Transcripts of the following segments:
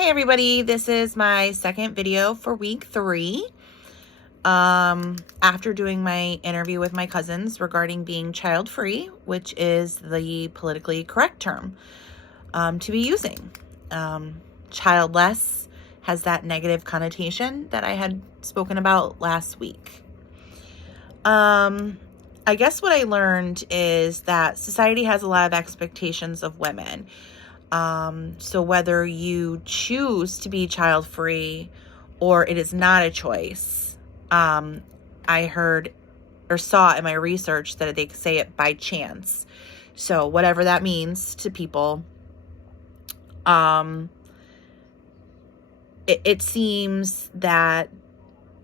Hey everybody, this is my second video for week 3. After doing my interview with my cousins regarding being child-free, which is the politically correct term to be using. Childless has that negative connotation that I had spoken about last week. I guess what I learned is that society has a lot of expectations of women. So whether you choose to be child-free or it is not a choice, I heard or saw in my research that they say it by chance. So whatever that means to people, it seems that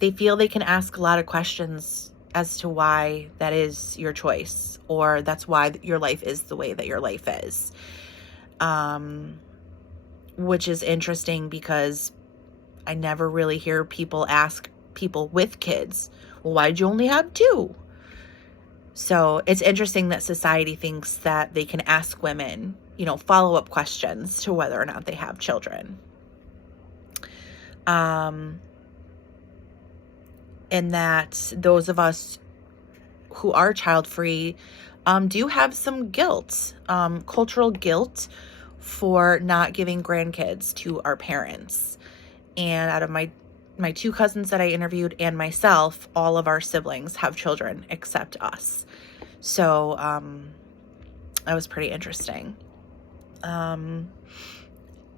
they feel they can ask a lot of questions as to why that is your choice, or that's why your life is the way that your life is. Which is interesting because I never really hear people ask people with kids, well, why'd you only have 2? So it's interesting that society thinks that they can ask women, follow-up questions to whether or not they have children. And that those of us who are child-free do have some guilt, cultural guilt for not giving grandkids to our parents. And out of my 2 cousins that I interviewed and myself, all of our siblings have children except us. So that was pretty interesting.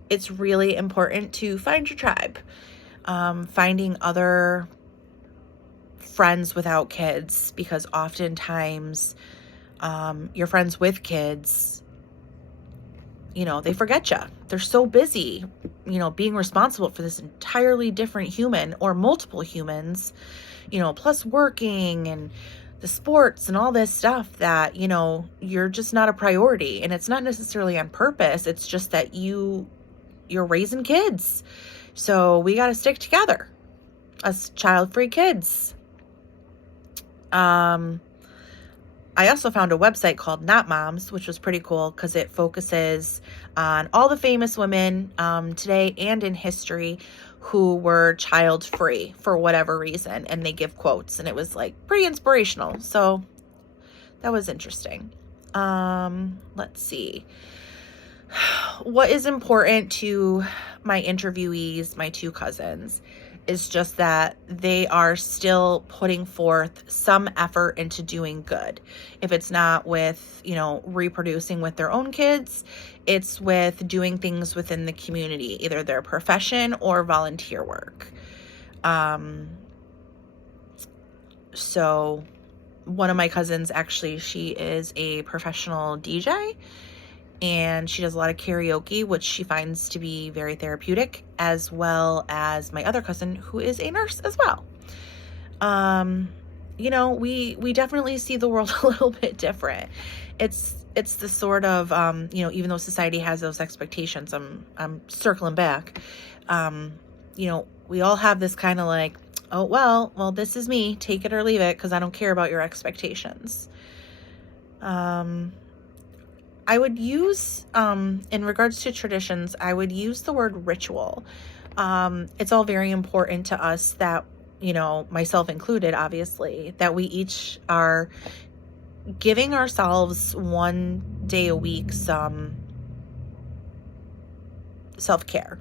It's really important to find your tribe. Finding other friends without kids, because oftentimes your friends with kids, they forget you. They're so busy, being responsible for this entirely different human or multiple humans, plus working and the sports and all this stuff that, you're just not a priority. And it's not necessarily on purpose. It's just that you're raising kids. So we got to stick together as child-free kids. I also found a website called Not Moms, which was pretty cool because it focuses on all the famous women today and in history who were child-free for whatever reason, and they give quotes, and it was pretty inspirational. So that was interesting. Let's see. What is important to my interviewees, my 2 cousins, is just that they are still putting forth some effort into doing good. If it's not with, reproducing with their own kids, it's with doing things within the community, either their profession or volunteer work. So one of my cousins, actually, she is a professional DJ, and she does a lot of karaoke, which she finds to be very therapeutic, as well as my other cousin, who is a nurse as well. We definitely see the world a little bit different. It's the sort of, even though society has those expectations, I'm circling back. We all have this kind of oh, well, this is me, take it or leave it, because I don't care about your expectations. I would use, in regards to traditions, I would use the word ritual. It's all very important to us that, myself included, obviously, that we each are giving ourselves one day a week some self-care.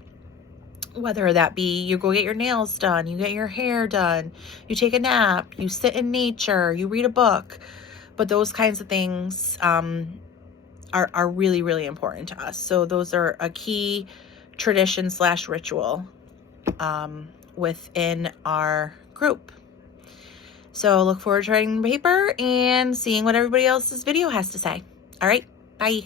Whether that be you go get your nails done, you get your hair done, you take a nap, you sit in nature, you read a book. But those kinds of things are really, really important to us. So those are a key tradition / ritual within our group. So look forward to writing the paper and seeing what everybody else's video has to say. All right, bye.